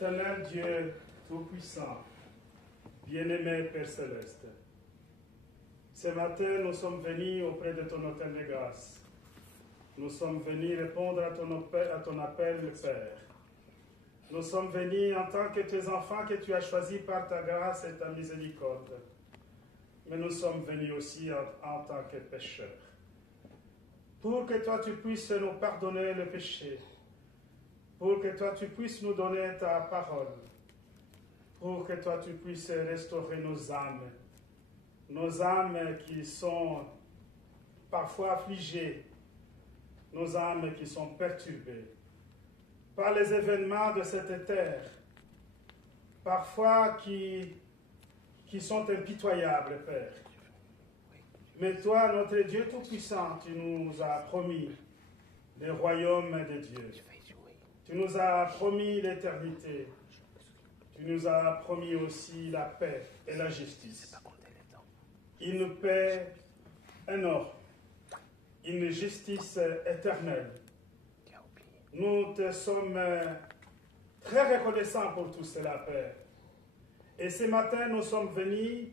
Éternel Dieu Tout-Puissant, bien-aimé Père Céleste, ce matin nous sommes venus auprès de ton autel de grâce. Nous sommes venus répondre à ton appel, Père. Nous sommes venus en tant que tes enfants que tu as choisis par ta grâce et ta miséricorde. Mais nous sommes venus aussi en tant que pécheurs. Pour que toi tu puisses nous pardonner le péché. Pour que toi tu puisses nous donner ta parole. Pour que toi tu puisses restaurer nos âmes. Nos âmes qui sont parfois affligées. Nos âmes qui sont perturbées par les événements de cette terre, parfois qui sont impitoyables, Père. Mais toi, notre Dieu Tout-Puissant, tu nous as promis le royaume de Dieu. Tu nous as promis l'éternité. Tu nous as promis aussi la paix et la justice. Une paix énorme, une justice éternelle. Nous te sommes très reconnaissants pour tout cela, Père. Et ce matin, nous sommes venus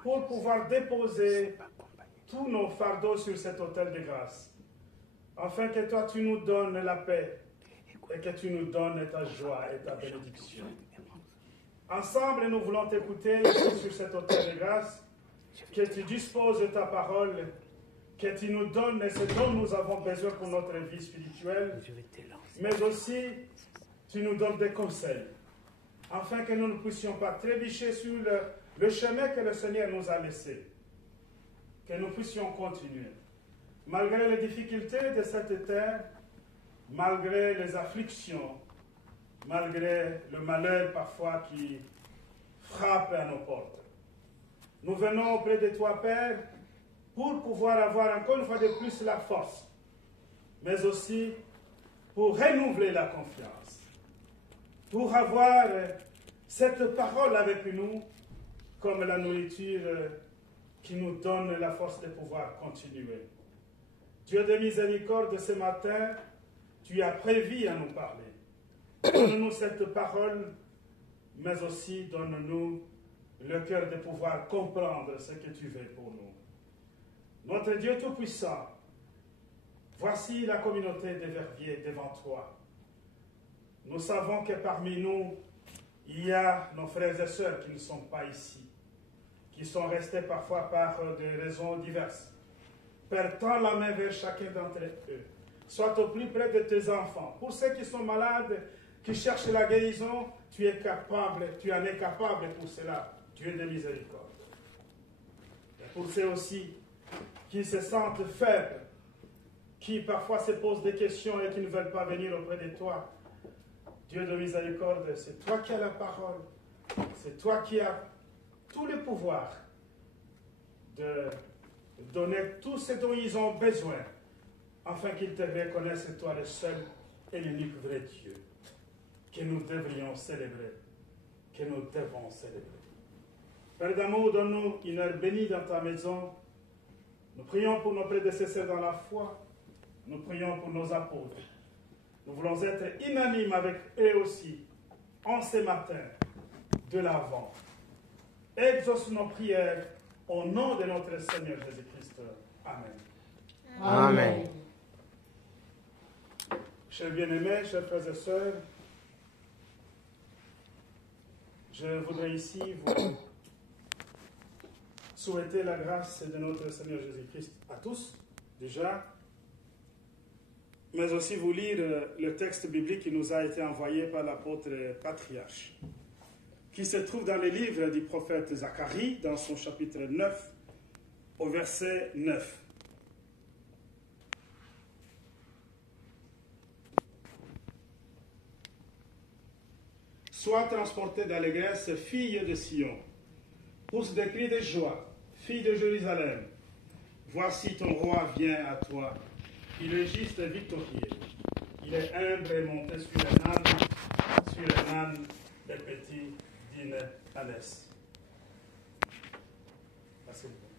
pour pouvoir déposer tous nos fardeaux sur cet autel de grâce, afin que toi, tu nous donnes la paix et que tu nous donnes ta joie et ta bénédiction. Ensemble, nous voulons t'écouter sur cet autel de grâce, que tu disposes de ta parole, que tu nous donnes ce dont nous avons besoin pour notre vie spirituelle, mais aussi tu nous donnes des conseils, afin que nous ne puissions pas trébucher sur le chemin que le Seigneur nous a laissé, que nous puissions continuer. Malgré les difficultés de cette terre, malgré les afflictions, malgré le malheur parfois qui frappe à nos portes. Nous venons auprès de toi, Père, pour pouvoir avoir encore une fois de plus la force, mais aussi pour renouveler la confiance, pour avoir cette parole avec nous comme la nourriture qui nous donne la force de pouvoir continuer. Dieu de miséricorde, ce matin, tu as prévu à nous parler. Donne-nous cette parole, mais aussi donne-nous le cœur de pouvoir comprendre ce que tu veux pour nous. Notre Dieu Tout-Puissant, voici la communauté des Verviers devant toi. Nous savons que parmi nous, il y a nos frères et sœurs qui ne sont pas ici, qui sont restés parfois par des raisons diverses. Père, tends la main vers chacun d'entre eux. Sois au plus près de tes enfants. Pour ceux qui sont malades, qui cherchent la guérison, tu es capable, tu en es capable pour cela. Dieu de miséricorde. Et pour ceux aussi qui se sentent faibles, qui parfois se posent des questions et qui ne veulent pas venir auprès de toi, Dieu de miséricorde, c'est toi qui as la parole, c'est toi qui as tout le pouvoir de donner tout ce dont ils ont besoin, afin qu'ils te reconnaissent, toi le seul et l'unique vrai Dieu, que nous devrions célébrer, que nous devons célébrer. Père d'amour, donne-nous une heure bénie dans ta maison. Nous prions pour nos prédécesseurs dans la foi. Nous prions pour nos apôtres. Nous voulons être unanimes avec eux aussi, en ce matin de l'Avent. Exauce nos prières au nom de notre Seigneur Jésus-Christ. Amen. Amen. Chers bien-aimés, chers frères et sœurs, je voudrais ici vous souhaiter la grâce de notre Seigneur Jésus-Christ à tous, déjà, mais aussi vous lire le texte biblique qui nous a été envoyé par l'apôtre patriarche, qui se trouve dans le livre du prophète Zacharie, dans son chapitre 9, au verset 9. Sois transportée d'allégresse, fille de Sion. Pousse des cris de joie, fille de Jérusalem. Voici ton roi vient à toi. Il est juste et victorieux. Il est humble et monté sur un âne des petits d'une ânesse. Merci beaucoup.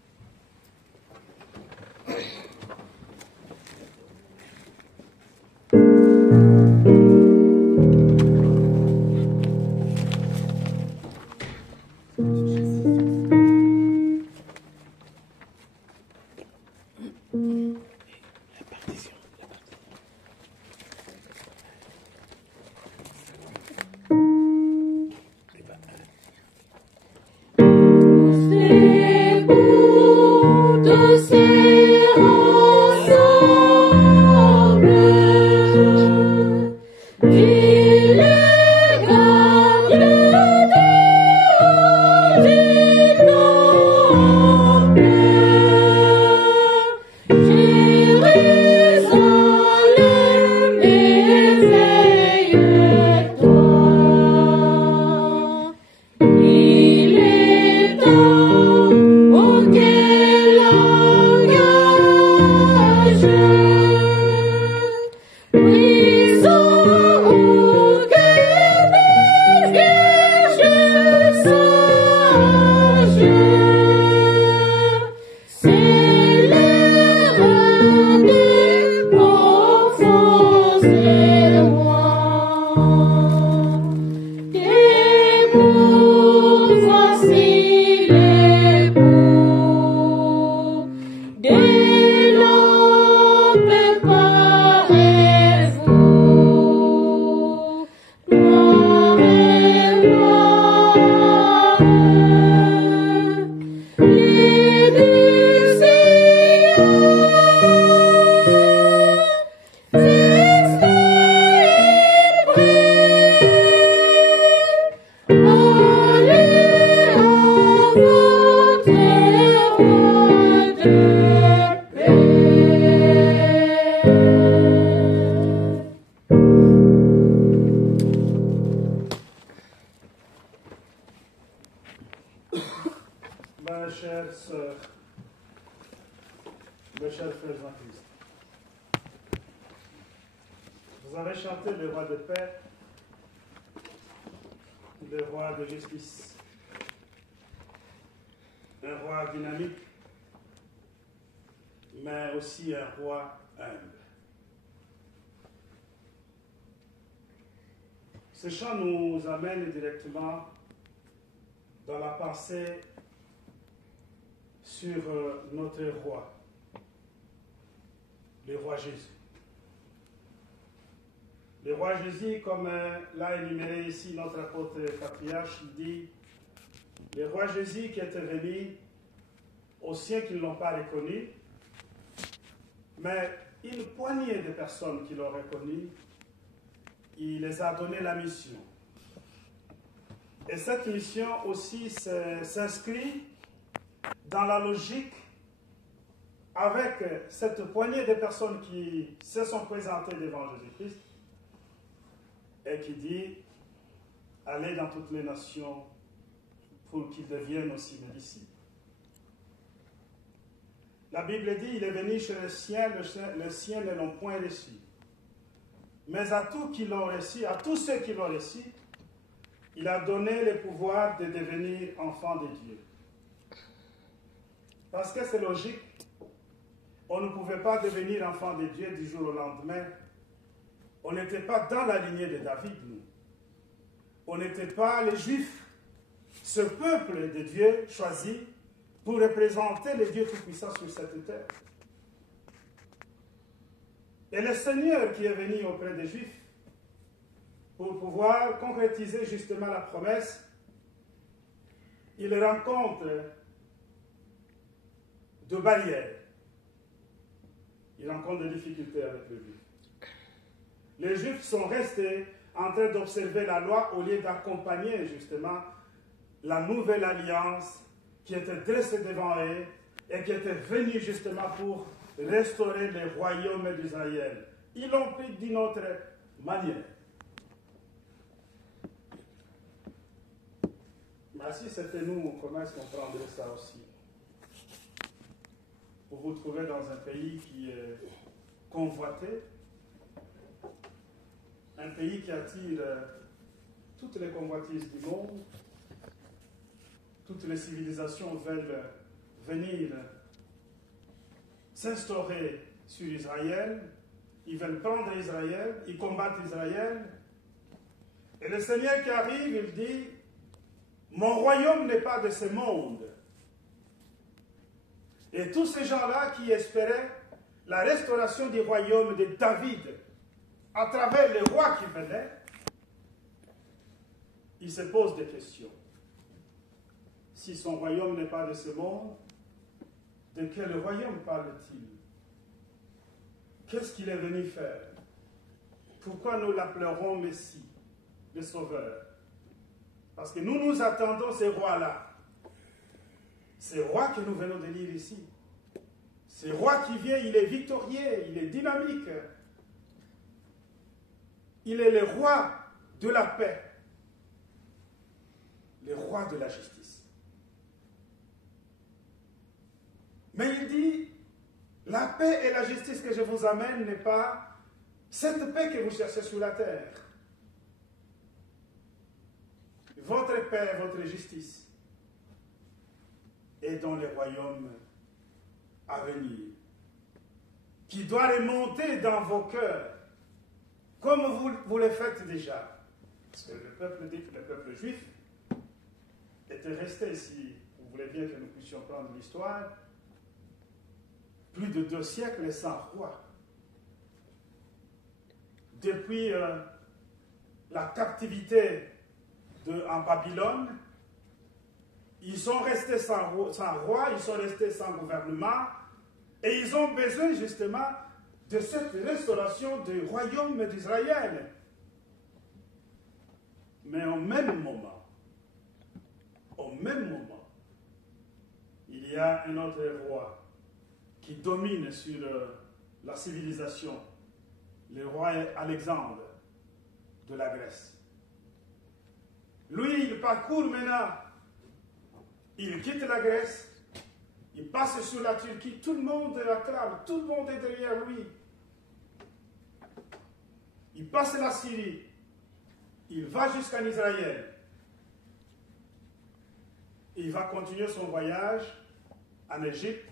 Mes chères sœurs, mes chers frères en Christ, vous avez chanté le roi de paix, le roi de justice, un roi dynamique, mais aussi un roi humble. Ce chant nous amène directement dans la pensée sur notre roi, le roi Jésus. Le roi Jésus, comme l'a énuméré ici notre apôtre patriarche, il dit, le roi Jésus qui était venu aux siens qui ne l'ont pas reconnu, mais une poignée de personnes qui l'ont reconnu, il les a donné la mission. Et cette mission aussi s'inscrit dans la logique avec cette poignée de personnes qui se sont présentées devant Jésus-Christ et qui dit, allez dans toutes les nations pour qu'ils deviennent aussi mes disciples. La Bible dit, il est venu chez les siens ne l'ont point reçu. Mais à tous qui l'ont reçu, à tous ceux qui l'ont reçu, il a donné le pouvoir de devenir enfants de Dieu. Parce que c'est logique, on ne pouvait pas devenir enfant de Dieu du jour au lendemain. On n'était pas dans la lignée de David, nous. On n'était pas les Juifs, ce peuple de Dieu choisi pour représenter le Dieu Tout-Puissant sur cette terre. Et le Seigneur qui est venu auprès des Juifs pour pouvoir concrétiser justement la promesse, il rencontre de barrières. Il rencontre des difficultés avec les Juifs. Les Juifs sont restés en train d'observer la loi au lieu d'accompagner justement la nouvelle alliance qui était dressée devant eux et qui était venue justement pour restaurer le royaume d'Israël. Ils l'ont pris d'une autre manière. Mais si c'était nous, comment est-ce qu'on prendrait ça aussi? Vous vous trouvez dans un pays qui est convoité, un pays qui attire toutes les convoitises du monde, toutes les civilisations veulent venir s'instaurer sur Israël, ils veulent prendre Israël, ils combattent Israël, et le Seigneur qui arrive, il dit, mon royaume n'est pas de ce monde. Et tous ces gens-là qui espéraient la restauration du royaume de David à travers les rois qui venaient, ils se posent des questions. Si son royaume n'est pas de ce monde, de quel royaume parle-t-il? Qu'est-ce qu'il est venu faire? Pourquoi nous l'appellerons Messie, le Sauveur? Parce que nous attendons ces rois-là. Ces rois que nous venons de lire ici. Ce roi qui vient, il est victorieux, il est dynamique. Il est le roi de la paix. Le roi de la justice. Mais il dit, la paix et la justice que je vous amène n'est pas cette paix que vous cherchez sur la terre. Votre paix, votre justice est dans le royaume à venir, qui doit remonter dans vos cœurs, comme vous le faites déjà. Parce que le peuple juif était resté, si vous voulez bien que nous puissions prendre l'histoire, plus de 2 siècles sans roi. Depuis la captivité en Babylone, ils sont restés sans roi, ils sont restés sans gouvernement, et ils ont besoin justement de cette restauration du royaume d'Israël. Mais au même moment, il y a un autre roi qui domine sur la civilisation, le roi Alexandre de la Grèce. Lui, il parcourt maintenant Il quitte la Grèce, il passe sur la Turquie, tout le monde l'acclame, tout le monde est derrière lui. Il passe la Syrie, il va jusqu'en Israël. Il va continuer son voyage en Égypte,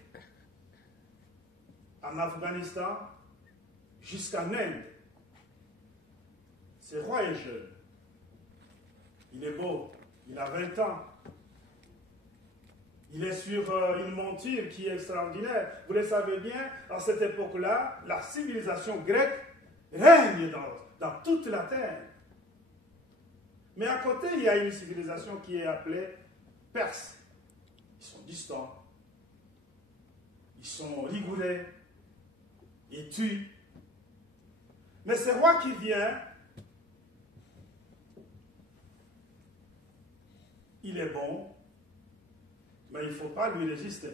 en Afghanistan, jusqu'en Inde. Ce roi est jeune. Il est beau, il a 20 ans. Il est sur une monture qui est extraordinaire. Vous le savez bien, à cette époque-là, la civilisation grecque règne dans toute la terre. Mais à côté, il y a une civilisation qui est appelée Perse. Ils sont distants. Ils sont rigoureux. Ils tuent. Mais ce roi qui vient, il est bon, mais il ne faut pas lui résister.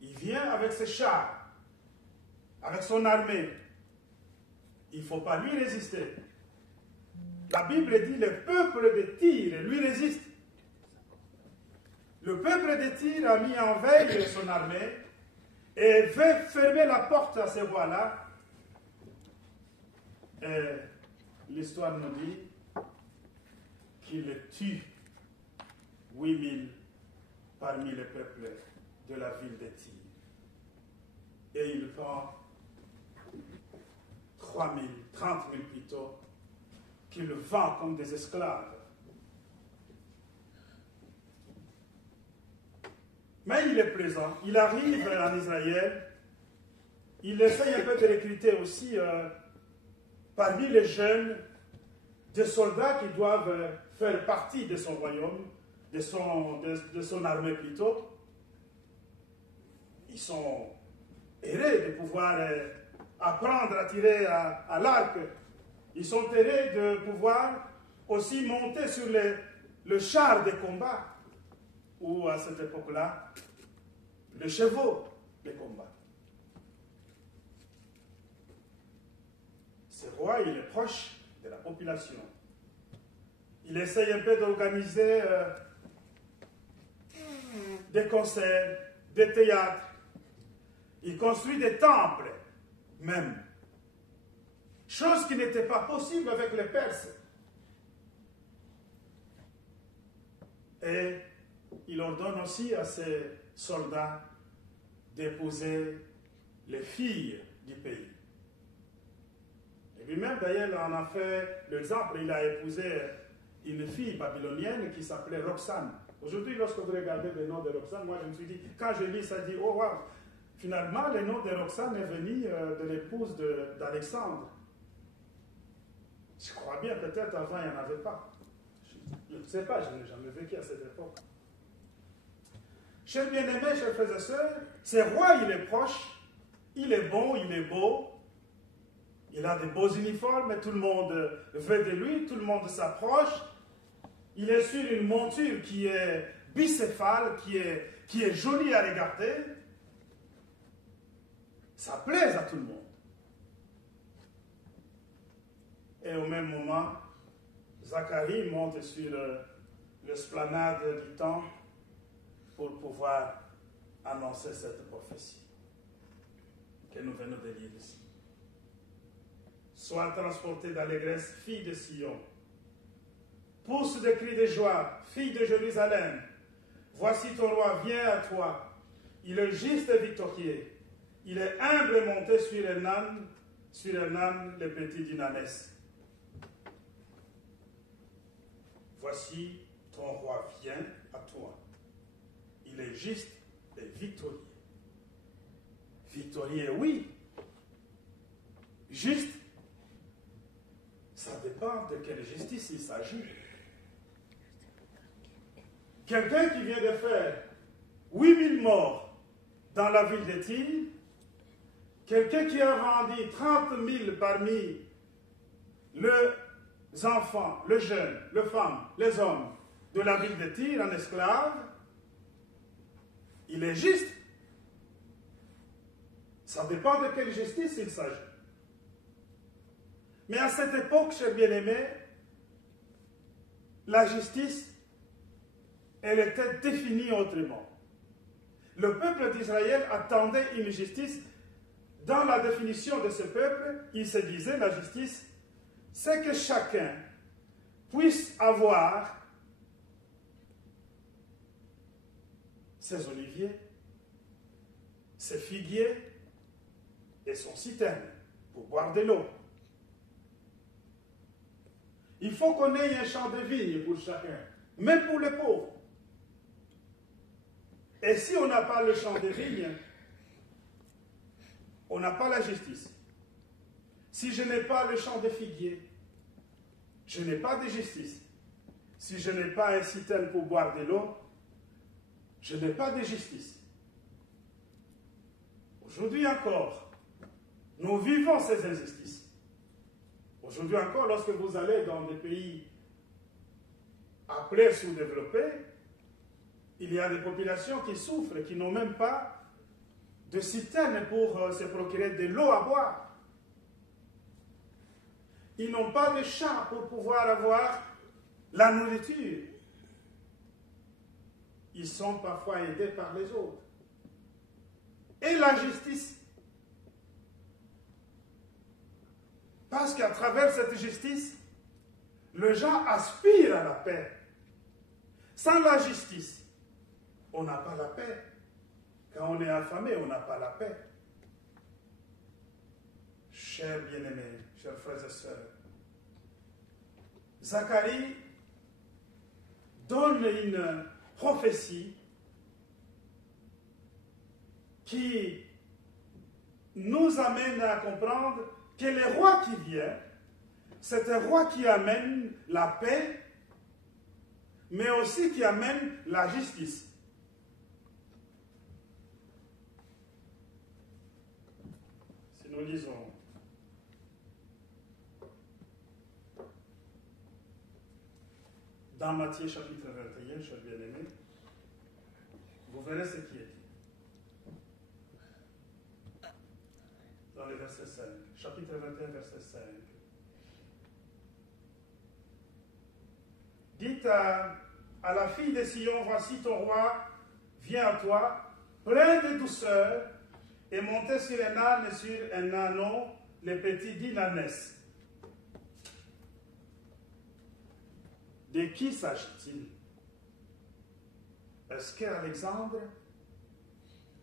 Il vient avec ses chars, avec son armée. Il ne faut pas lui résister. La Bible dit le peuple de Tyr lui résiste. Le peuple de Tyr a mis en veille son armée et veut fermer la porte à ce roi-là. Et l'histoire nous dit qu'il tue 8000 parmi le peuple de la ville de Tyr. Et il prend 30 000 plutôt, qu'il vend comme des esclaves. Mais il est présent, il arrive en Israël, il essaye un peu de recruter aussi parmi les jeunes des soldats qui doivent faire partie de son royaume, de son armée plutôt. Ils sont heureux de pouvoir apprendre à tirer à l'arc. Ils sont heureux de pouvoir aussi monter sur le char de combat, ou à cette époque-là, les chevaux de combat. Ce roi, il est proche de la population. Il essaye un peu d'organiser des concerts, des théâtres. Il construit des temples, même. Chose qui n'était pas possible avec les Perses. Et il ordonne aussi à ses soldats d'épouser les filles du pays. Et lui-même, d'ailleurs, en a fait l'exemple. Il a épousé une fille babylonienne qui s'appelait Roxane. Aujourd'hui, lorsque vous regardez le nom de Roxane, moi je me suis dit, quand je lis ça, je dis, oh wow, finalement, le nom de Roxane est venu de l'épouse d'Alexandre. Je crois bien, peut-être avant, il n'y en avait pas. Je ne sais pas, je n'ai jamais vécu à cette époque. Chers bien-aimés, chers frères et sœurs, ce roi, il est proche, il est bon, il est beau, il a de beaux uniformes, tout le monde veut de lui, tout le monde s'approche. Il est sur une monture qui est bicéphale, qui est jolie à regarder. Ça plaise à tout le monde. Et au même moment, Zacharie monte sur l'esplanade du temple pour pouvoir annoncer cette prophétie que nous venons de lire ici. Sois transportée d'allégresse, fille de Sion. Pousse des cris de joie, fille de Jérusalem. Voici ton roi vient à toi. Il est juste et victorieux. Il est humble monté sur un âne, le petit d'une ânesse. Voici ton roi vient à toi. Il est juste et victorieux. Victorieux, oui. Juste, ça dépend de quelle justice il s'agit. Quelqu'un qui vient de faire 8000 morts dans la ville de Tyr, quelqu'un qui a rendu 30 000 parmi les enfants, les jeunes, les femmes, les hommes de la ville de Tyr en esclaves, il est juste. Ça dépend de quelle justice il s'agit. Mais à cette époque, chers bien-aimés, la justice elle était définie autrement. Le peuple d'Israël attendait une justice. Dans la définition de ce peuple, il se disait, la justice, c'est que chacun puisse avoir ses oliviers, ses figuiers et son citerne pour boire de l'eau. Il faut qu'on ait un champ de vigne pour chacun, même pour les pauvres. Et si on n'a pas le champ de vigne, on n'a pas la justice. Si je n'ai pas le champ de figuier, je n'ai pas de justice. Si je n'ai pas un citerne pour boire de l'eau, je n'ai pas de justice. Aujourd'hui encore, nous vivons ces injustices. Aujourd'hui encore, lorsque vous allez dans des pays appelés sous-développés, il y a des populations qui souffrent, qui n'ont même pas de citerne pour se procurer de l'eau à boire. Ils n'ont pas de champs pour pouvoir avoir la nourriture. Ils sont parfois aidés par les autres. Et la justice. Parce qu'à travers cette justice, les gens aspirent à la paix. Sans la justice, on n'a pas la paix. Quand on est affamé, on n'a pas la paix. Chers bien-aimés, chers frères et sœurs, Zacharie donne une prophétie qui nous amène à comprendre que le roi qui vient, c'est un roi qui amène la paix, mais aussi qui amène la justice. Si nous lisons dans Matthieu chapitre 21, chers bien-aimés, vous verrez ce qui est dit. Dans le verset 5, chapitre 21, verset 5. Dites à la fille de Sion, voici ton roi, vient à toi, plein de douceur, et monté sur un âne et sur un ânon, le petit d'Inanès. De qui s'agit-il? Est-ce qu'Alexandre,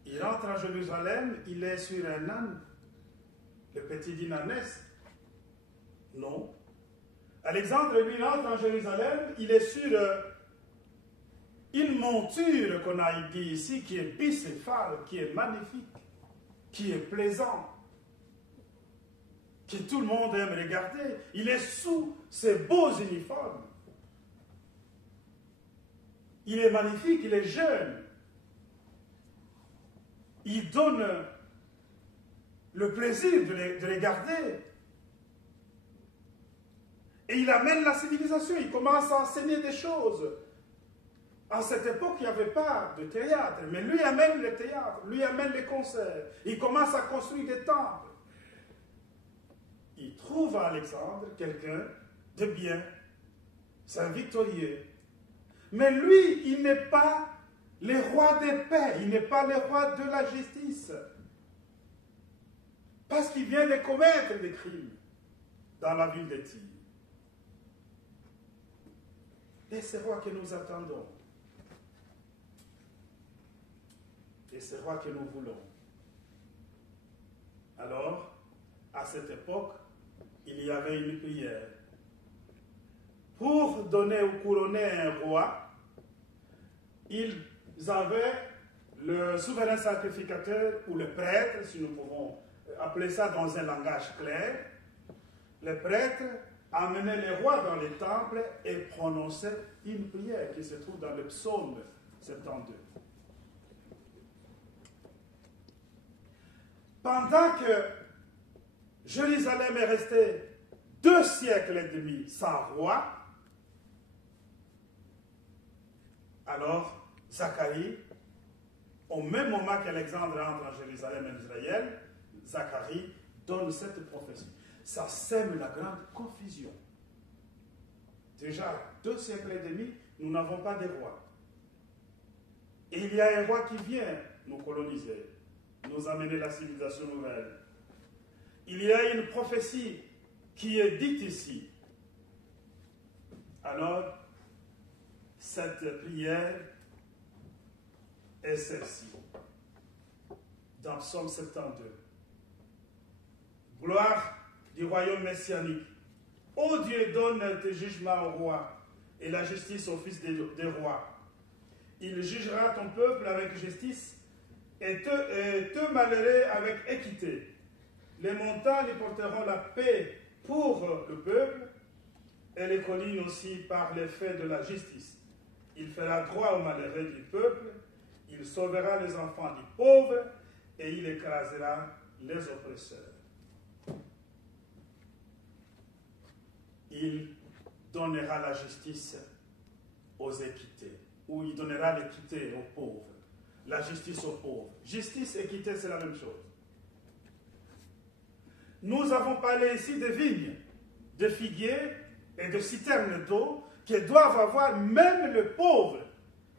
il rentre à Jérusalem, il est sur un âne, le petit d'Inanès? Non. Alexandre, lui, rentre en Jérusalem, il est sur une monture qu'on a dit ici, qui est bicéphale, qui est magnifique, qui est plaisant, que tout le monde aime regarder. Il est sous ces beaux uniformes. Il est magnifique, il est jeune. Il donne le plaisir de regarder. Et il amène la civilisation, il commence à enseigner des choses. À cette époque, il n'y avait pas de théâtre, mais lui amène le théâtre, lui amène les concerts. Il commence à construire des temples. Il trouve à Alexandre quelqu'un de bien. C'est un victorieux. Mais lui, il n'est pas le roi de paix, il n'est pas le roi de la justice. Parce qu'il vient de commettre des crimes dans la ville de Tyr. Et c'est roi que nous attendons. Et c'est roi que nous voulons. Alors, à cette époque, il y avait une prière. Pour donner ou couronner un roi, ils avaient le souverain sacrificateur ou le prêtre, si nous pouvons appeler ça dans un langage clair. Le prêtre amenait les rois dans les temples et prononçait une prière qui se trouve dans le psaume 72. Pendant que Jérusalem est restée 2 siècles et demi sans roi, alors Zacharie, au même moment qu'Alexandre entre en Jérusalem et Israël, Zacharie donne cette prophétie. Ça sème la grande confusion. Déjà, 2 siècles et demi, nous n'avons pas de roi. Et il y a un roi qui vient nous coloniser, nous amener la civilisation nouvelle. Il y a une prophétie qui est dite ici. Alors, cette prière est celle-ci, dans Psaume 72. Gloire du royaume messianique. Ô Dieu, donne tes jugements au roi et la justice au fils des rois. Il jugera ton peuple avec justice et te malheureux avec équité. Les montagnes porteront la paix pour le peuple et les collines aussi par l'effet de la justice. Il fera droit aux malheureux du peuple, il sauvera les enfants du pauvre et il écrasera les oppresseurs. Il donnera la justice aux équités, ou il donnera l'équité aux pauvres, la justice aux pauvres. Justice, équité, c'est la même chose. Nous avons parlé ici de vignes, de figuiers et de citernes d'eau que doivent avoir même le pauvre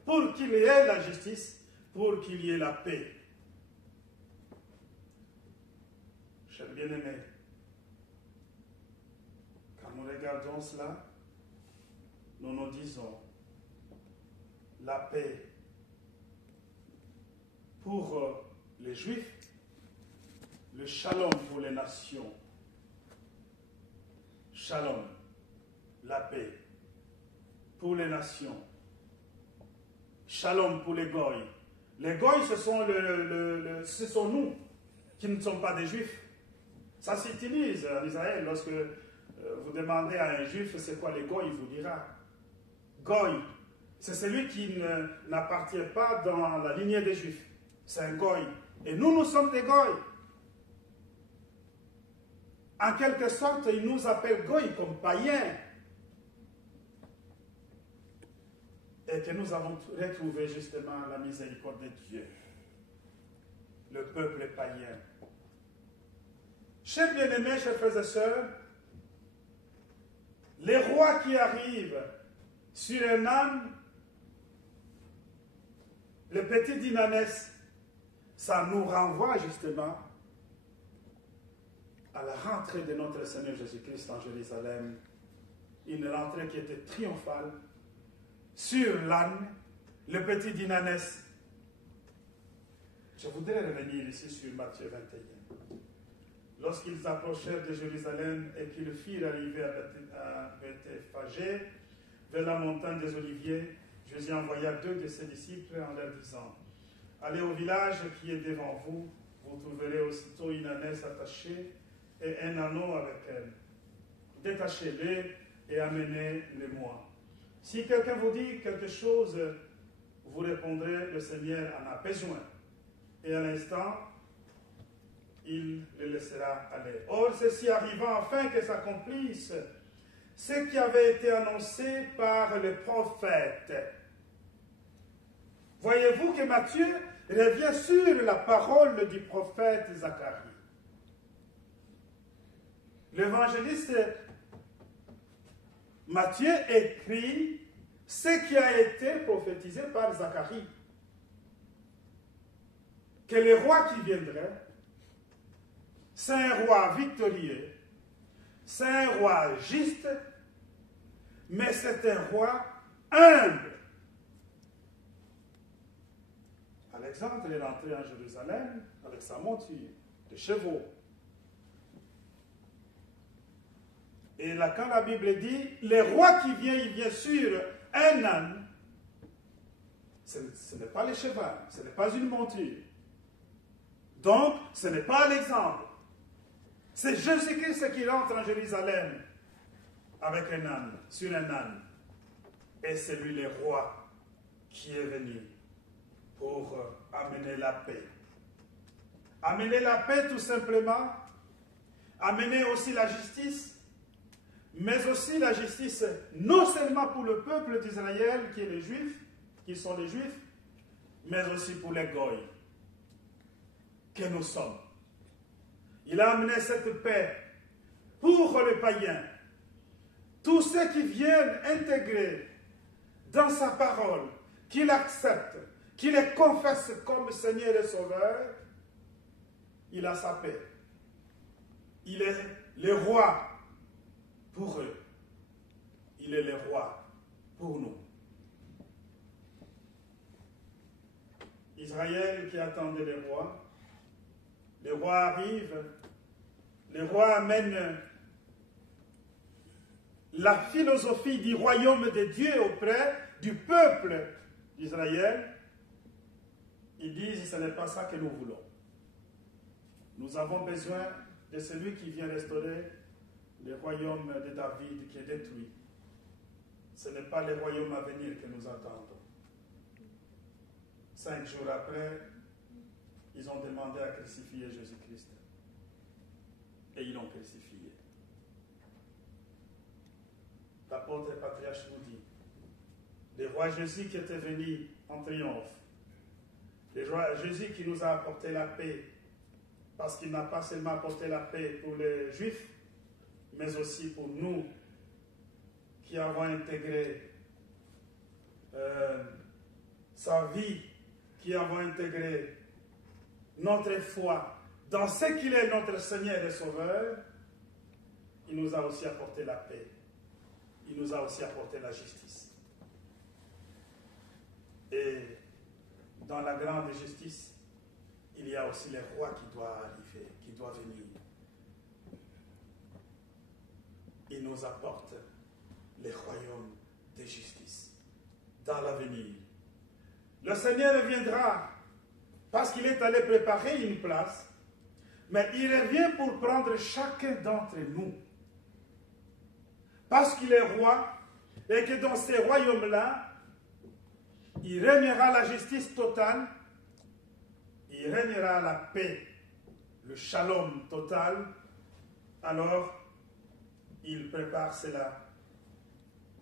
pour qu'il y ait la justice, pour qu'il y ait la paix. Chers bien-aimés, quand nous regardons cela, nous nous disons la paix pour les Juifs, le shalom pour les nations. Shalom, la paix pour les nations. Shalom pour les goïs. Les goïs, ce sont nous qui ne sommes pas des Juifs. Ça s'utilise en Israël. Lorsque vous demandez à un Juif c'est quoi les goïs, il vous dira. Goï, c'est celui qui n'appartient pas dans la lignée des Juifs. C'est un goï. Et nous, nous sommes des goïs. En quelque sorte, il nous appelle goïs comme païens. Et que nous avons retrouvé justement la miséricorde de Dieu. Le peuple païen. Chers bien-aimés, chers frères et sœurs, les rois qui arrivent sur un âne, le petit Dinanès, ça nous renvoie justement à la rentrée de notre Seigneur Jésus-Christ en Jérusalem. Une rentrée qui était triomphale sur l'âne, le petit Dinanès. Je voudrais revenir ici sur Matthieu 21. Lorsqu'ils approchèrent de Jérusalem et qu'ils firent arriver à Bethphagée, vers la montagne des Oliviers, Jésus envoya 2 de ses disciples en leur disant, « Allez au village qui est devant vous, vous trouverez aussitôt une ânesse attachée et un anneau avec elle. Détachez-les et amenez-les-moi. Si quelqu'un vous dit quelque chose, vous répondrez, le Seigneur en a besoin. Et à l'instant, il le laissera aller. Or, ceci arriva afin que s'accomplisse ce qui avait été annoncé par le prophète. » Voyez-vous que Matthieu revient sur la parole du prophète Zacharie. L'évangéliste Matthieu écrit ce qui a été prophétisé par Zacharie. Que le roi qui viendrait, c'est un roi victorieux, c'est un roi juste, mais c'est un roi humble. Alexandre est rentré en Jérusalem avec sa monture de chevaux. Et là, quand la Bible dit, le roi qui vient, il vient sur un âne, ce n'est pas le cheval, ce n'est pas une monture. Donc, ce n'est pas l'exemple. C'est Jésus-Christ qui rentre en Jérusalem avec un âne, sur un âne. Et c'est lui le roi qui est venu pour amener la paix. Amener la paix tout simplement, amener aussi la justice, mais aussi la justice non seulement pour le peuple d'Israël qui est les Juifs, qui sont les Juifs, mais aussi pour les Goïs que nous sommes. Il a amené cette paix pour les païens, tous ceux qui viennent intégrer dans sa parole, qui l'acceptent, qui les confesse comme Seigneur et Sauveur, il a sa paix. Il est le roi pour eux. Il est le roi pour nous. Israël qui attendait le roi arrive, le roi amène la philosophie du royaume de Dieu auprès du peuple d'Israël. Ils disent, ce n'est pas ça que nous voulons. Nous avons besoin de celui qui vient restaurer le royaume de David qui est détruit. Ce n'est pas le royaume à venir que nous attendons. 5 jours après, ils ont demandé à crucifier Jésus-Christ. Et ils l'ont crucifié. L'apôtre patriarche nous dit, le roi Jésus qui était venu en triomphe, le roi Jésus qui nous a apporté la paix, parce qu'il n'a pas seulement apporté la paix pour les Juifs, mais aussi pour nous qui avons intégré sa vie, qui avons intégré notre foi dans ce qu'il est notre Seigneur et Sauveur. Il nous a aussi apporté la paix. Il nous a aussi apporté la justice. Et dans la grande justice, il y a aussi le roi qui doit arriver, qui doit venir. Il nous apporte le royaume de justice dans l'avenir. Le Seigneur viendra parce qu'il est allé préparer une place, mais il revient pour prendre chacun d'entre nous. Parce qu'il est roi et que dans ces royaumes-là, il régnera la justice totale, il régnera la paix, le shalom total. Alors, il prépare cela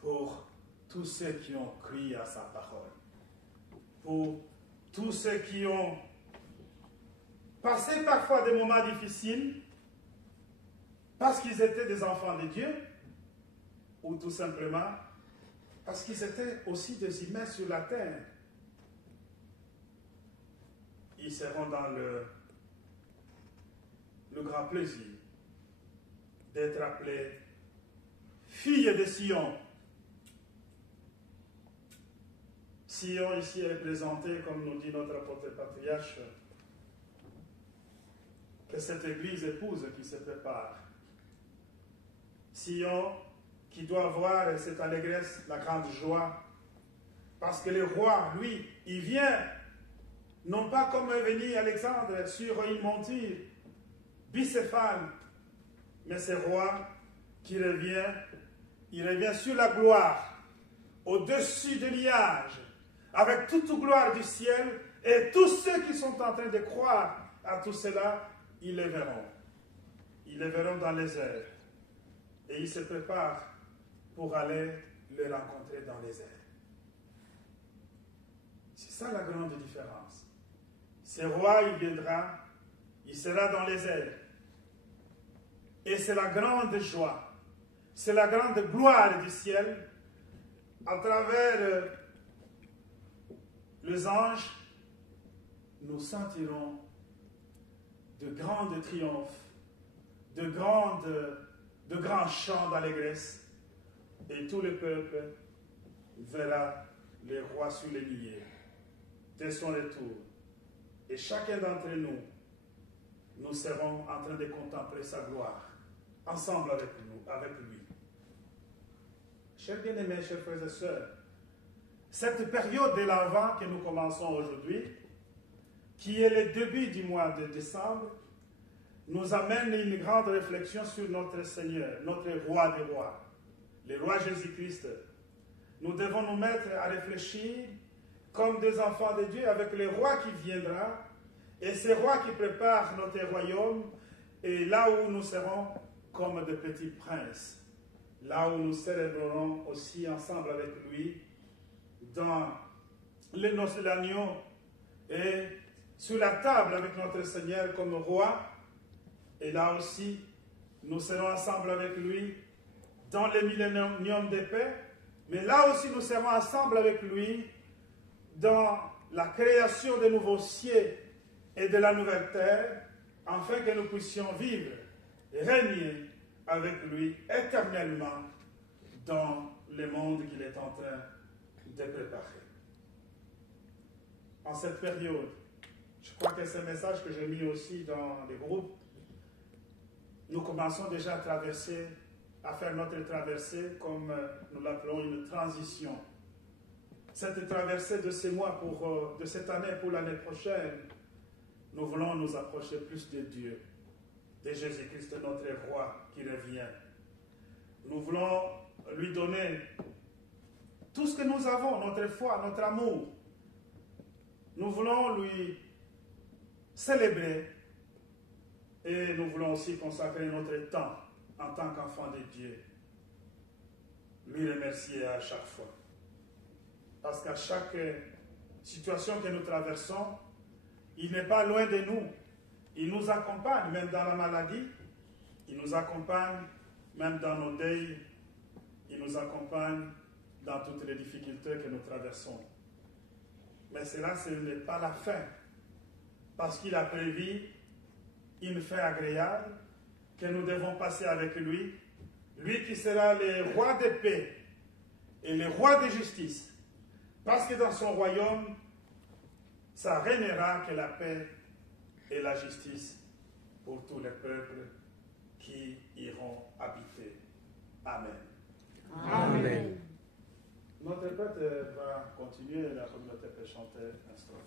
pour tous ceux qui ont cru à sa parole, pour tous ceux qui ont passé parfois des moments difficiles parce qu'ils étaient des enfants de Dieu, ou tout simplement parce qu'ils étaient aussi des humains sur la terre. Ils seront dans le grand plaisir d'être appelés filles de Sion. Sion ici est représenté, comme nous dit notre apôtre patriarche, que cette église épouse qui se prépare. Sion qui doit voir cette allégresse, la grande joie, parce que le roi, lui, il vient, non pas comme est venu Alexandre sur une monture bicéphale, mais ce roi qui revient, il revient sur la gloire, au-dessus des nuages, avec toute gloire du ciel, et tous ceux qui sont en train de croire à tout cela, ils le verront. Ils le verront dans les airs. Et ils se préparent pour aller le rencontrer dans les airs. C'est ça la grande différence. Ce roi, il viendra, il sera dans les airs. Et c'est la grande joie, c'est la grande gloire du ciel, à travers les anges, nous sentirons de grands triomphes, de grands chants d'allégresse, et tout le peuple verra le roi sur les nuées de son retour. Et chacun d'entre nous, nous serons en train de contempler sa gloire, ensemble avec lui. Chers bien-aimés, chers frères et sœurs, cette période de l'Avent que nous commençons aujourd'hui, qui est le début du mois de décembre, nous amène une grande réflexion sur notre Seigneur, notre roi des rois, le roi Jésus-Christ. Nous devons nous mettre à réfléchir comme des enfants de Dieu avec le roi qui viendra, et ce roi qui prépare notre royaume, et là où nous serons comme de petits princes, là où nous célébrerons aussi ensemble avec lui dans les noces de l'agneau et sur la table avec notre Seigneur comme roi. Et là aussi, nous serons ensemble avec lui dans le millénium de paix. Mais là aussi, nous serons ensemble avec lui dans la création des nouveaux cieux et de la nouvelle terre, afin que nous puissions vivre et régner avec lui éternellement dans le monde qu'il est en train de préparer. En cette période, je crois que ce message que j'ai mis aussi dans les groupes, nous commençons déjà à faire notre traversée comme nous l'appelons une transition. Cette traversée de ces mois, de cette année pour l'année prochaine, nous voulons nous approcher plus de Dieu, de Jésus-Christ, notre roi qui revient. Nous voulons lui donner tout ce que nous avons, notre foi, notre amour. Nous voulons lui célébrer et nous voulons aussi consacrer notre temps en tant qu'enfant de Dieu. Lui remercier à chaque fois. Parce qu'à chaque situation que nous traversons, il n'est pas loin de nous. Il nous accompagne même dans la maladie. Il nous accompagne même dans nos deuils. Il nous accompagne dans toutes les difficultés que nous traversons. Mais cela, ce n'est pas la fin. Parce qu'il a prévu une fin agréable que nous devons passer avec lui. Lui qui sera le roi de paix et le roi de justice. Parce que dans son royaume, ça régnera que la paix et la justice pour tous les peuples qui iront habiter. Amen. Amen. Notre prêtre va continuer, la communauté peut chanter un strophe.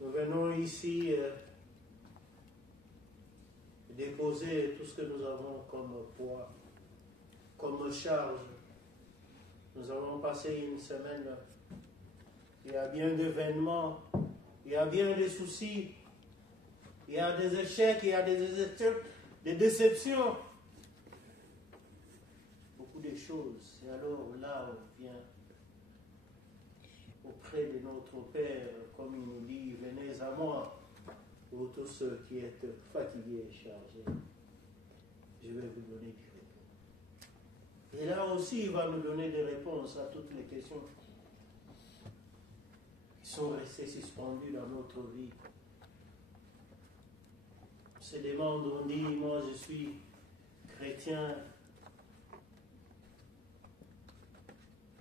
Nous venons ici déposer tout ce que nous avons comme poids, comme charge. Nous avons passé une semaine, il y a bien d'événements, il y a bien des soucis, il y a des échecs, il y a des déceptions, beaucoup de choses. Et alors là, on vient auprès de notre Père, comme il nous dit, venez à moi, vous tous ceux qui êtes fatigués et chargés, je vais vous donner des réponses. Et là aussi, il va nous donner des réponses à toutes les questions qui sont restés suspendus dans notre vie. On se demande, on dit, moi je suis chrétien,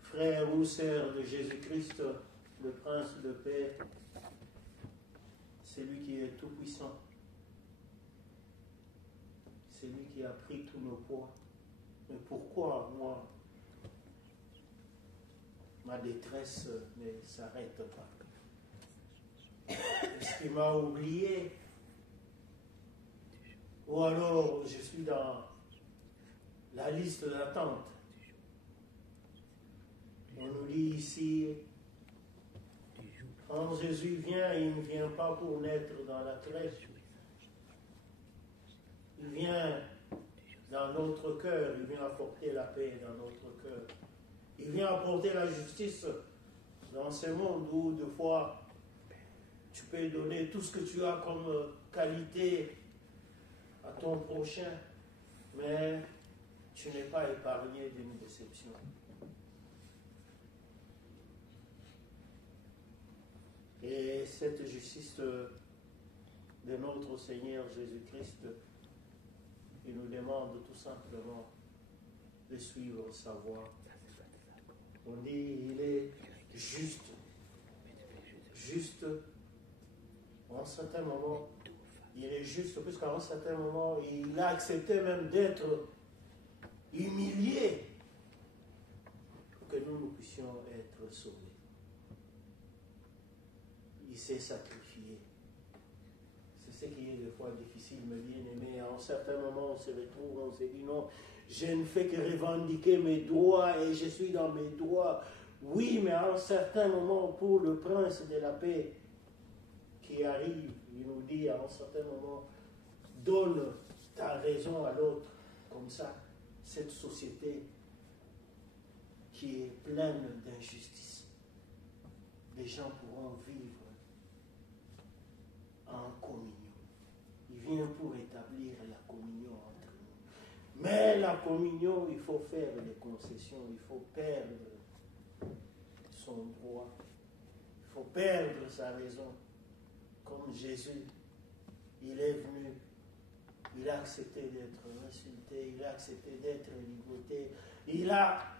frère ou sœur de Jésus-Christ, le Prince de paix, c'est lui qui est tout-puissant. C'est lui qui a pris tous nos poids. Mais pourquoi moi, ma détresse ne s'arrête pas? Est-ce qu'il m'a oublié? Ou alors je suis dans la liste d'attente? On nous dit ici, quand Jésus vient, il ne vient pas pour naître dans la crèche. Il vient dans notre cœur, il vient apporter la paix dans notre cœur. Il vient apporter la justice dans ce monde où, des fois, tu peux donner tout ce que tu as comme qualité à ton prochain, mais tu n'es pas épargné d'une déception. Et cette justice de notre Seigneur Jésus-Christ, il nous demande tout simplement de suivre sa voie. On dit il est juste. Juste, en un certain moment, il est juste, puisqu'à un certain moment, il a accepté même d'être humilié pour que nous puissions être sauvés. Il s'est sacrifié. C'est ce qui est des fois difficile, mais bien aimé. À un certain moment, on se retrouve, on se dit non, je ne fais que revendiquer mes droits et je suis dans mes droits. Oui, mais à un certain moment, pour le prince de la paix qui arrive, il nous dit à un certain moment, donne ta raison à l'autre. Comme ça, cette société qui est pleine d'injustice, les gens pourront vivre en communion. Il vient pour établir la communion entre nous. Mais la communion, il faut faire des concessions, il faut perdre son droit, il faut perdre sa raison. Comme Jésus, il est venu, il a accepté d'être insulté, il a accepté d'être ligoté,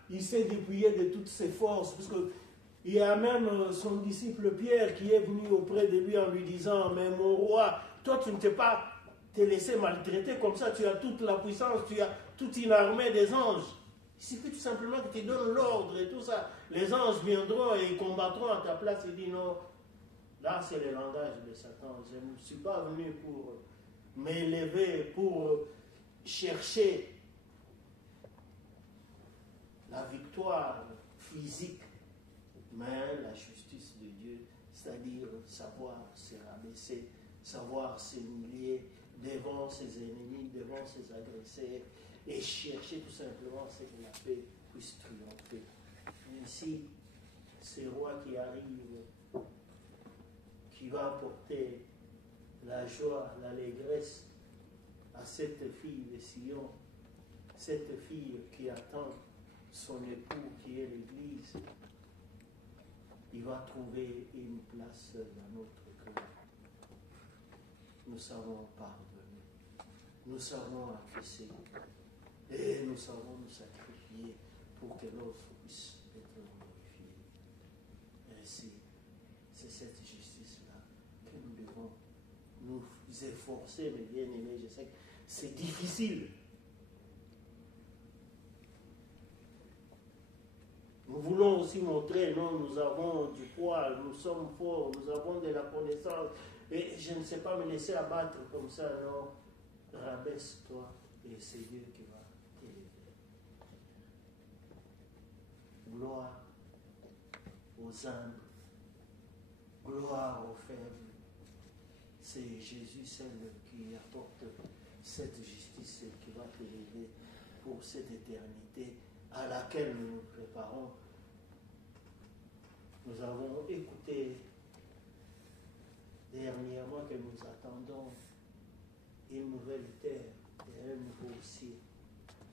il s'est dépouillé de toutes ses forces, parce que il y a même son disciple Pierre qui est venu auprès de lui en lui disant, mais mon roi, toi tu ne t'es pas te laissé maltraiter comme ça, tu as toute la puissance, tu as toute une armée des anges. Il suffit tout simplement que tu donnes l'ordre et tout ça. Les anges viendront et ils combattront à ta place. Il dit non, là c'est le langage de Satan. Je ne suis pas venu pour m'élever, pour chercher la victoire physique, mais la justice de Dieu, c'est-à-dire savoir se rabaisser, savoir s'humilier devant ses ennemis, devant ses agresseurs, et chercher tout simplement ce que la paix puisse triompher. Ainsi, ce roi qui arrive, qui va apporter la joie, l'allégresse à cette fille de Sion, cette fille qui attend son époux qui est l'Église, il va trouver une place dans notre cœur. Nous savons pardonner, nous savons acquiescer et nous savons nous sacrifier pour que l'autre puisse être glorifié. Ainsi, c'est cette justice-là que nous devons nous efforcer, mes bien-aimés. Je sais que c'est difficile. Nous voulons aussi montrer, non, nous avons du poids, nous sommes forts, nous avons de la connaissance. Et je ne sais pas me laisser abattre comme ça, non. Rabaisse-toi et c'est Dieu qui va t'élever. Gloire aux humbles, gloire aux faibles. C'est Jésus seul qui apporte cette justice et qui va t'élever pour cette éternité à laquelle nous nous préparons. Nous avons écouté dernièrement que nous attendons une nouvelle terre et un nouveau ciel,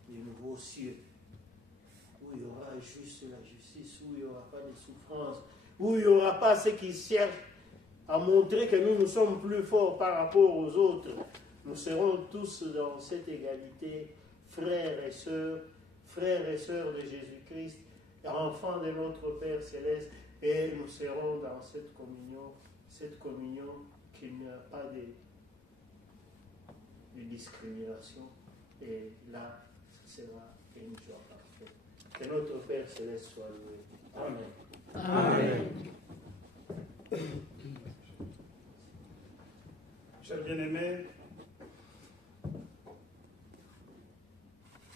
des nouveaux cieux, où il y aura juste la justice, où il n'y aura pas de souffrance, où il n'y aura pas ceux qui cherchent à montrer que nous sommes plus forts par rapport aux autres. Nous serons tous dans cette égalité, frères et sœurs de Jésus-Christ, enfants de notre Père Céleste, et nous serons dans cette communion qu'il n'y a pas de discrimination, et là, ce sera une joie parfaite. Que notre Père Céleste soit loué. Amen. Amen. Chers bien-aimés,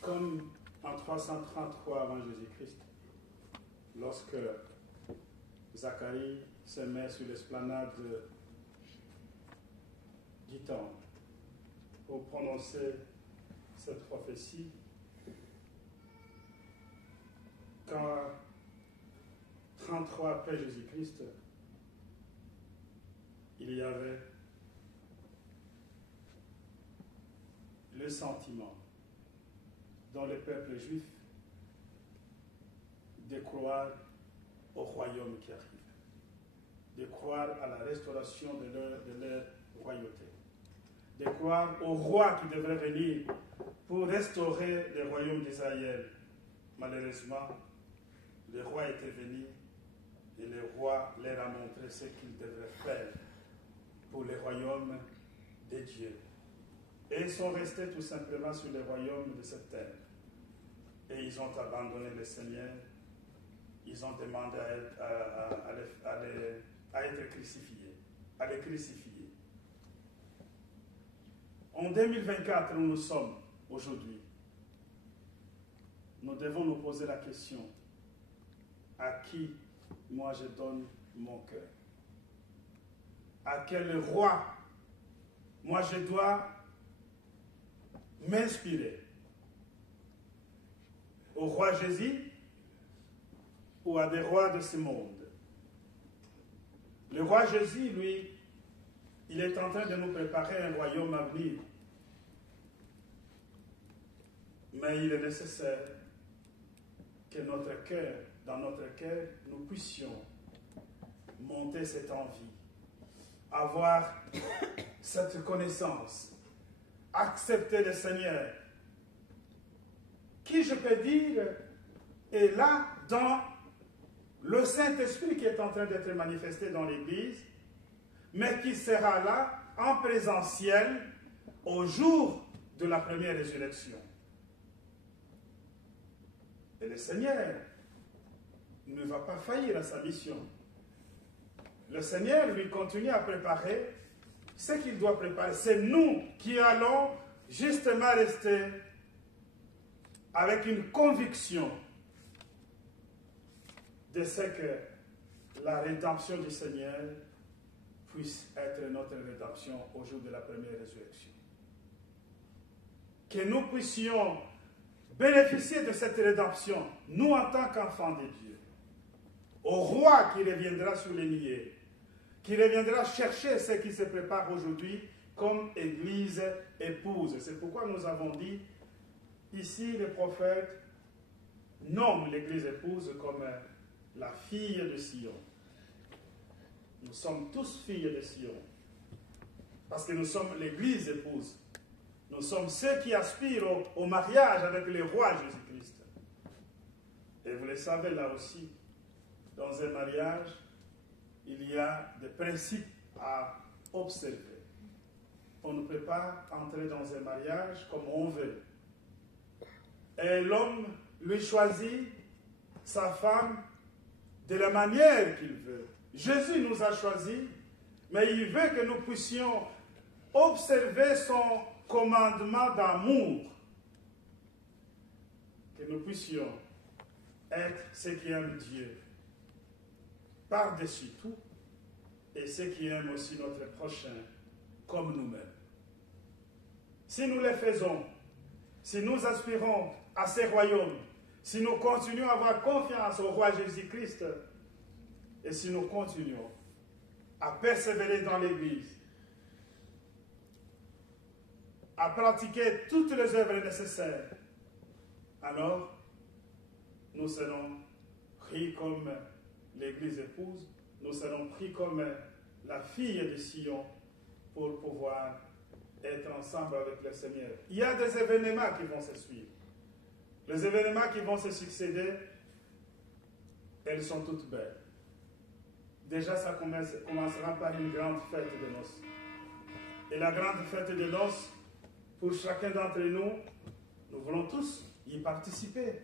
comme en 333 avant Jésus-Christ, lorsque Zacharie se met sur l'esplanade du temple pour prononcer cette prophétie, quand 33 après Jésus-Christ, il y avait le sentiment dans le peuple juif de croire au royaume qui arrive, de croire à la restauration de leur royauté, de croire au roi qui devrait venir pour restaurer le royaume d'Israël. Malheureusement, le roi était venu et le roi leur a montré ce qu'il devrait faire pour le royaume de Dieu. Et ils sont restés tout simplement sur le royaume de cette terre. Et ils ont abandonné le Seigneur. Ils ont demandé à être crucifiés, à les crucifier. En 2024, où nous sommes aujourd'hui, nous devons nous poser la question, à qui moi je donne mon cœur? À quel roi moi je dois m'inspirer? Au roi Jésus ou à des rois de ce monde? Le roi Jésus, lui, il est en train de nous préparer un royaume à venir. Mais il est nécessaire que notre cœur, dans notre cœur, nous puissions monter cette envie, avoir cette connaissance, accepter le Seigneur, qui, je peux dire, est là dans le Saint-Esprit qui est en train d'être manifesté dans l'Église, mais qui sera là en présentiel au jour de la première résurrection. Et le Seigneur ne va pas faillir à sa mission. Le Seigneur lui continue à préparer ce qu'il doit préparer. C'est nous qui allons justement rester avec une conviction de ce que la rédemption du Seigneur puisse être notre rédemption au jour de la première résurrection. Que nous puissions bénéficier de cette rédemption, nous en tant qu'enfants de Dieu, au roi qui reviendra sur les niais, qui reviendra chercher ce qui se prépare aujourd'hui comme Église épouse. C'est pourquoi nous avons dit, ici le prophète nomme l'Église épouse comme la fille de Sion. Nous sommes tous filles de Sion, parce que nous sommes l'Église épouse. Nous sommes ceux qui aspirent au mariage avec le roi Jésus-Christ. Et vous le savez là aussi, dans un mariage, il y a des principes à observer. On ne peut pas entrer dans un mariage comme on veut. Et l'homme lui choisit sa femme de la manière qu'il veut. Jésus nous a choisis, mais il veut que nous puissions observer son commandement d'amour, que nous puissions être ceux qui aiment Dieu par-dessus tout et ceux qui aiment aussi notre prochain comme nous-mêmes. Si nous le faisons, si nous aspirons à ces royaumes, si nous continuons à avoir confiance au roi Jésus-Christ et si nous continuons à persévérer dans l'Église, à pratiquer toutes les œuvres nécessaires, alors nous serons pris comme l'Église épouse, nous serons pris comme la fille de Sion pour pouvoir être ensemble avec le Seigneur. Il y a des événements qui vont se suivre. Les événements qui vont se succéder, elles sont toutes belles. Déjà, ça commencera par une grande fête de noces. Et la grande fête de noces, pour chacun d'entre nous, nous voulons tous y participer.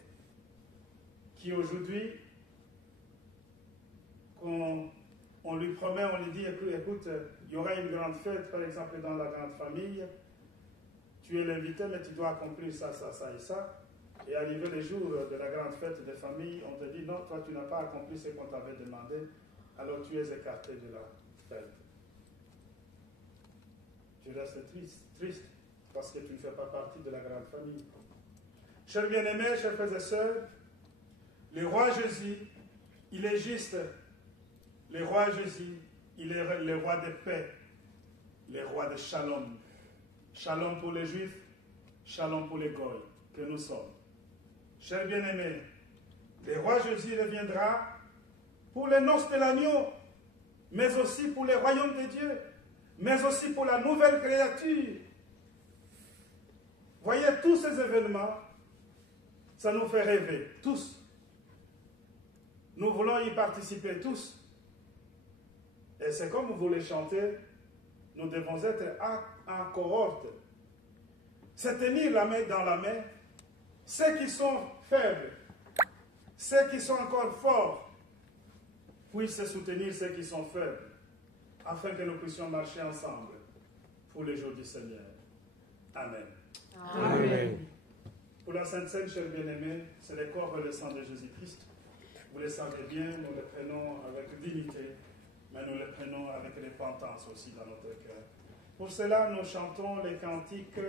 Qui aujourd'hui, on lui promet, on lui dit, écoute, il y aura une grande fête, par exemple dans la grande famille, tu es l'invité, mais tu dois accomplir ça, ça, ça et ça. Et arrivé le jour de la grande fête des familles, on te dit, non, toi tu n'as pas accompli ce qu'on t'avait demandé, alors tu es écarté de la fête. Tu restes triste, parce que tu ne fais pas partie de la grande famille. Chers bien-aimés, chers frères et sœurs, le roi Jésus, il est juste. Le roi Jésus, il est le roi de paix, le roi de shalom. Shalom pour les Juifs, shalom pour les Goïs que nous sommes. Chers bien-aimés, le roi Jésus reviendra pour les noces de l'agneau, mais aussi pour le royaume de Dieu, mais aussi pour la nouvelle créature. Voyez, tous ces événements, ça nous fait rêver, tous. Nous voulons y participer tous. Et c'est comme vous les chantez, nous devons être en cohorte. C'est tenir la main dans la main. Ceux qui sont faibles, ceux qui sont encore forts, puissent soutenir ceux qui sont faibles, afin que nous puissions marcher ensemble pour le jour du Seigneur. Amen. Amen. Pour la Sainte Seine, chers bien-aimés, c'est le corps et le sang de Jésus-Christ. Vous le savez bien, nous le prenons avec dignité, mais nous le prenons avec repentance aussi dans notre cœur. Pour cela, nous chantons les cantiques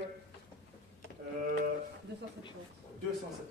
270.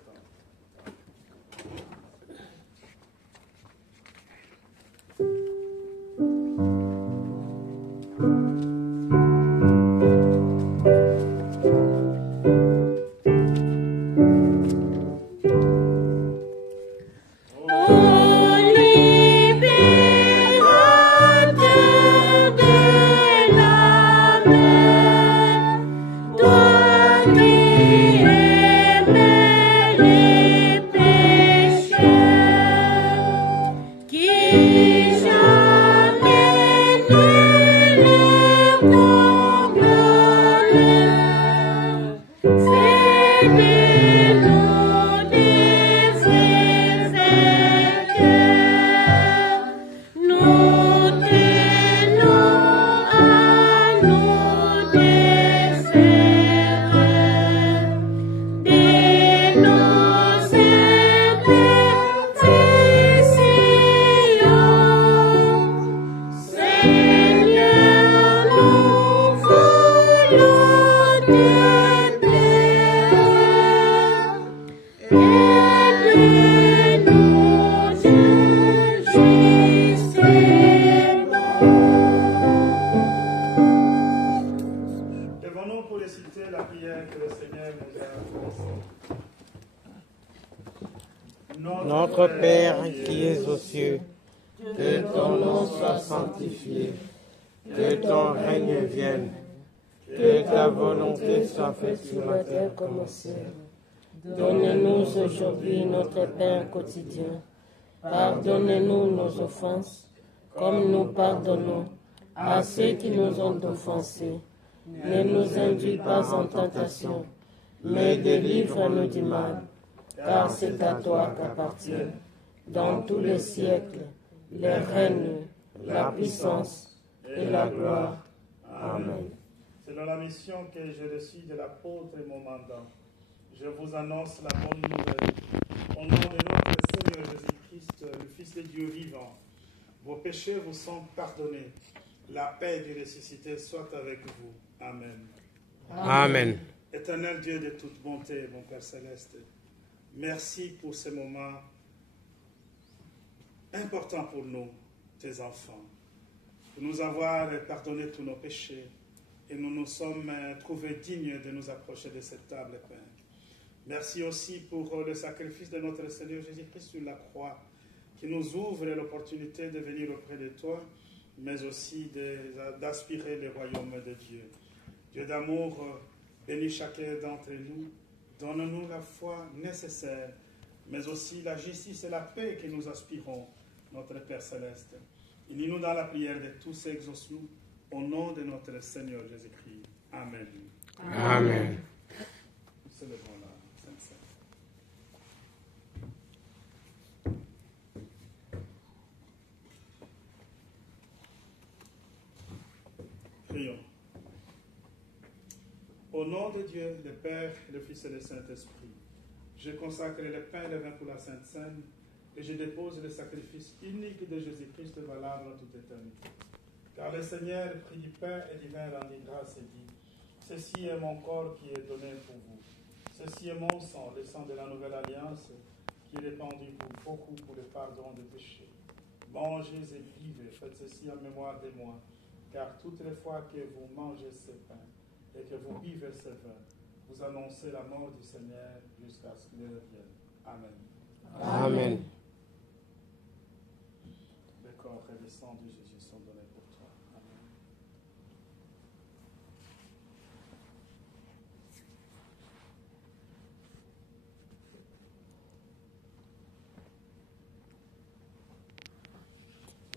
Notre Père qui es aux cieux, que ton nom soit sanctifié, que ton règne vienne, que ta volonté soit faite sur la terre comme au ciel. Donne-nous aujourd'hui notre pain quotidien. Pardonne-nous nos offenses, comme nous pardonnons à ceux qui nous ont offensés. Ne nous induis pas en tentation, mais délivre-nous du mal. Car c'est à toi qu'appartiennent, dans tous les siècles, les règnes, la puissance et la gloire. Amen. Selon la mission que j'ai reçue de l'apôtre et mon mandat, je vous annonce la bonne nouvelle. Au nom de notre Seigneur Jésus-Christ, le Fils de Dieu vivant, vos péchés vous sont pardonnés. La paix du ressuscité soit avec vous. Amen. Amen. Éternel Dieu de toute bonté, mon Père Céleste, merci pour ce moment important pour nous, tes enfants, pour nous avoir pardonné tous nos péchés et nous nous sommes trouvés dignes de nous approcher de cette table, Père. Merci aussi pour le sacrifice de notre Seigneur Jésus-Christ sur la croix, qui nous ouvre l'opportunité de venir auprès de toi, mais aussi d'aspirer le royaume de Dieu. Dieu d'amour, bénis chacun d'entre nous, donne-nous la foi nécessaire, mais aussi la justice et la paix que nous aspirons, notre Père Céleste. Unis-nous dans la prière de tous ces exauce-nous, au nom de notre Seigneur Jésus-Christ. Amen. Amen. Nous célébrons la Sainte Seine. Prions. Au nom de Dieu, le Père, le Fils et le Saint-Esprit, je consacre le pain et le vin pour la Sainte Seine et je dépose le sacrifice unique de Jésus-Christ valable en toute éternité. Car le Seigneur prit du pain et du vin, rendit grâce et dit, « Ceci est mon corps qui est donné pour vous. Ceci est mon sang, le sang de la nouvelle alliance, qui est répandu pour beaucoup pour le pardon des péchés. Mangez et buvez, faites ceci en mémoire de moi, car toutes les fois que vous mangez ce pain et que vous buvez ce vin, vous annoncez la mort du Seigneur jusqu'à ce qu'il revienne. Amen. Amen. Le corps et le sang de Jésus sont donnés pour toi. Amen.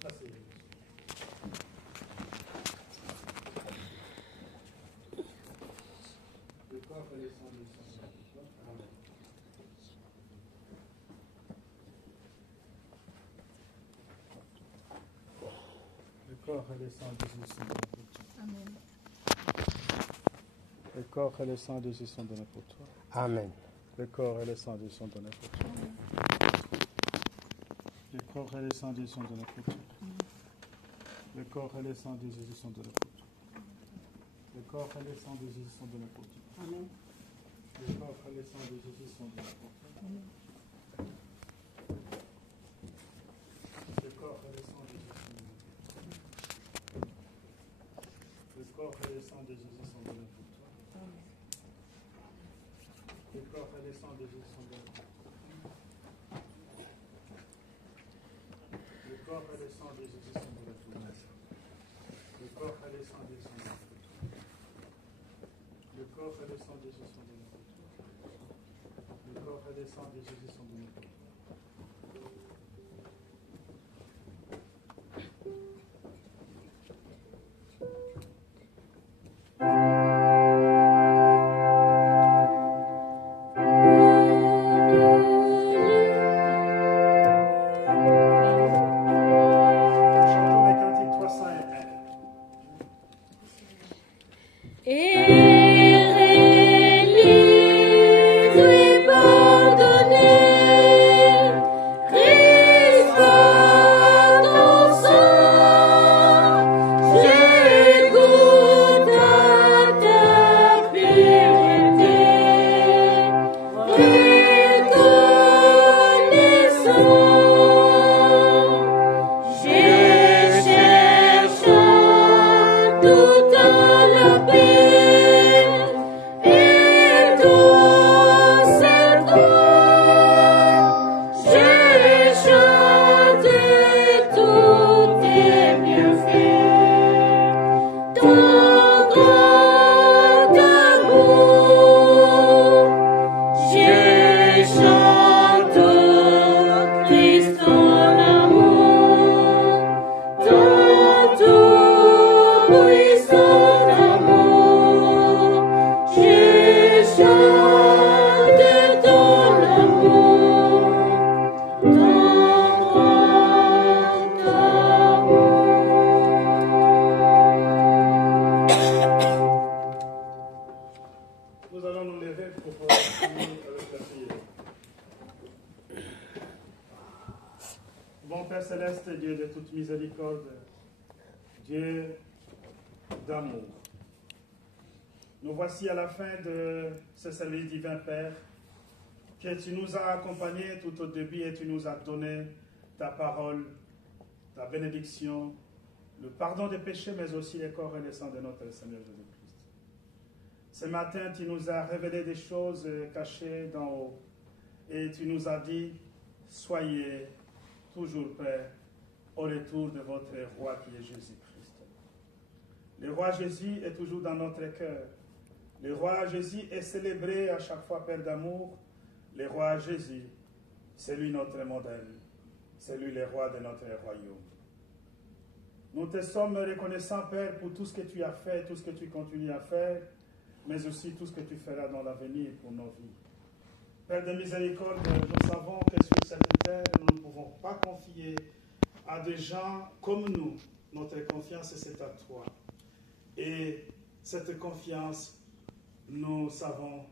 Asseyez-vous. Le corps et le sang de Jésus sont donnés pour toi. Amen. Le corps et le sang de Jésus sont donnés pour toi. Amen. Le corps et le sang de Jésus sont donnés pour toi. Amen. Le corps et le sang de Jésus sont donnés pour toi. Le corps et le sang de Jésus sont donnés pour toi. Le corps et le sang de Jésus sont donnés pour toi. Le corps et le sang de Jésus sont donnés pour toi. Amen. Le corps et le sang de Jésus sont donnés pour toi. Le corps et le sang de Jésus sont donnés pour toi. Le corps et le sang de Jésus sont donnés pour toi. Le corps et le sang de Jésus sont donnés pour toi. Le corps et le sang de Jésus sont donnés pour toi. Le corps et le sang de Jésus sont donnés pour toi. Le corps et le sang de Jésus sont donnés pour toi. Le corps et le sang de Jésus sont donnés pour toi. Chantons les cantiques 301. Nous allons nous lever pour finir avec la prière. Bon Père Céleste, Dieu de toute miséricorde, Dieu d'amour, nous voici à la fin de ce service divin, Père, que tu nous as accompagnés tout au début et tu nous as donné ta parole, ta bénédiction, le pardon des péchés, mais aussi le corps et le sang de notre Seigneur Jésus-Christ. Ce matin, tu nous as révélé des choses cachées d'en haut et tu nous as dit, soyez toujours, Père, au retour de votre roi qui est Jésus-Christ. Le roi Jésus est toujours dans notre cœur. Le roi Jésus est célébré à chaque fois, Père d'amour. Le roi Jésus, c'est lui notre modèle. C'est lui le roi de notre royaume. Nous te sommes reconnaissants, Père, pour tout ce que tu as fait, tout ce que tu continues à faire, mais aussi tout ce que tu feras dans l'avenir pour nos vies. Père de miséricorde, nous savons que sur cette terre, nous ne pouvons pas confier à des gens comme nous. Notre confiance, c'est à toi. Et cette confiance, nous savons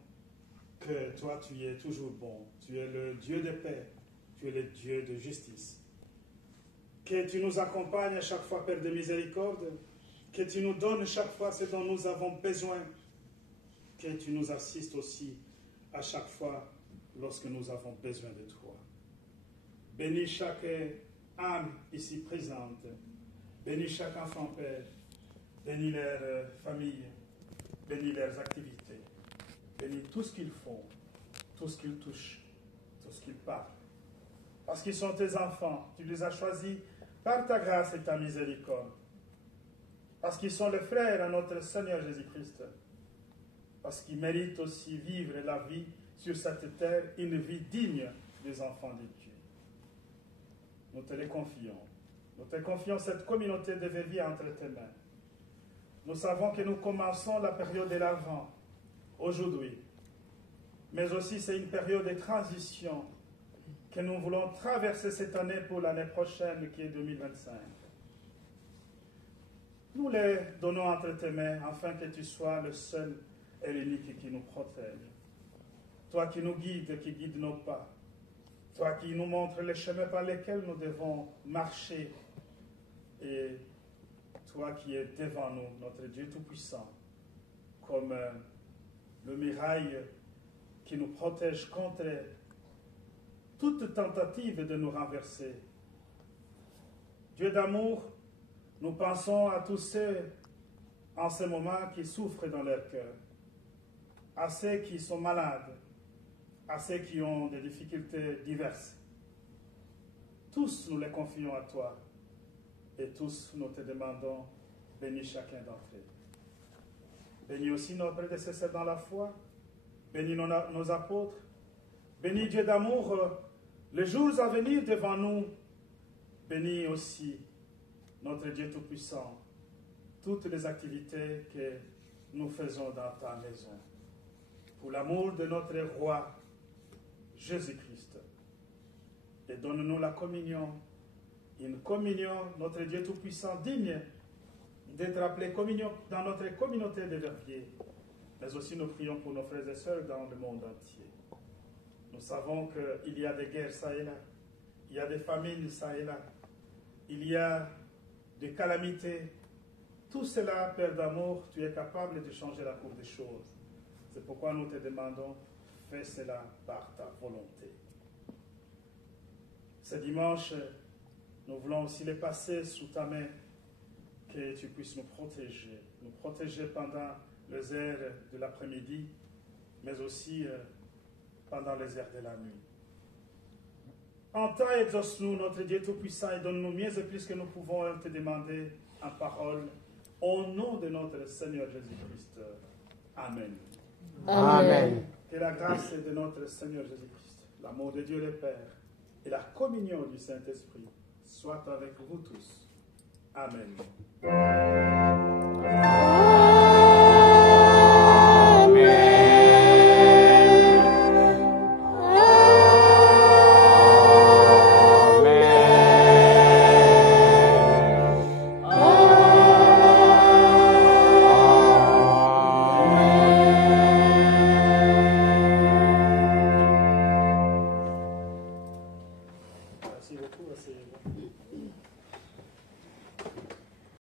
que toi, tu es toujours bon. Tu es le Dieu de paix. Tu es le Dieu de justice. Que tu nous accompagnes à chaque fois, Père de miséricorde. Que tu nous donnes chaque fois ce dont nous avons besoin. Que tu nous assistes aussi à chaque fois lorsque nous avons besoin de toi. Bénis chaque âme ici présente. Bénis chaque enfant, Père. Bénis leurs familles. Bénis leurs activités. Bénis tout ce qu'ils font, tout ce qu'ils touchent, tout ce qu'ils parlent. Parce qu'ils sont tes enfants. Tu les as choisis par ta grâce et ta miséricorde. Parce qu'ils sont les frères à notre Seigneur Jésus-Christ. Parce qu'ils méritent aussi vivre la vie sur cette terre, une vie digne des enfants de Dieu. Nous te les confions. Nous te confions cette communauté de vie entre tes mains. Nous savons que nous commençons la période de l'Avent aujourd'hui. Mais aussi c'est une période de transition que nous voulons traverser cette année pour l'année prochaine qui est 2025. Nous les donnons entre tes mains afin que tu sois le seul et l'unique qui nous protège. Toi qui nous guides, qui guides nos pas. Toi qui nous montres les chemins par lesquels nous devons marcher. Et toi qui es devant nous, notre Dieu Tout-Puissant, comme le mirail qui nous protège contre toute tentative de nous renverser. Dieu d'amour, nous pensons à tous ceux en ce moment qui souffrent dans leur cœur, à ceux qui sont malades, à ceux qui ont des difficultés diverses. Tous nous les confions à toi et tous nous te demandons, bénis chacun d'entre eux. Bénis aussi nos prédécesseurs dans la foi, bénis nos apôtres, bénis Dieu d'amour, les jours à venir devant nous, bénis aussi notre Dieu Tout-Puissant, toutes les activités que nous faisons dans ta maison. Pour l'amour de notre roi, Jésus-Christ. Et donne-nous la communion, une communion, notre Dieu Tout-Puissant, digne d'être appelé communion dans notre communauté de Verviers. Mais aussi nous prions pour nos frères et sœurs dans le monde entier. Nous savons qu'il y a des guerres ça et là, il y a des famines ça et là, il y a des calamités. Tout cela, Père d'amour, tu es capable de changer la courbe des choses. C'est pourquoi nous te demandons, fais cela par ta volonté. Ce dimanche, nous voulons aussi les passer sous ta main, que tu puisses nous protéger pendant les heures de l'après-midi, mais aussi pendant les heures de la nuit. En temps, exauce-nous, notre Dieu Tout-Puissant, et donne-nous mieux et plus que nous pouvons te demander en parole, au nom de notre Seigneur Jésus-Christ. Amen. Amen. Que la grâce de notre Seigneur Jésus-Christ, l'amour de Dieu le Père et la communion du Saint-Esprit soient avec vous tous. Amen.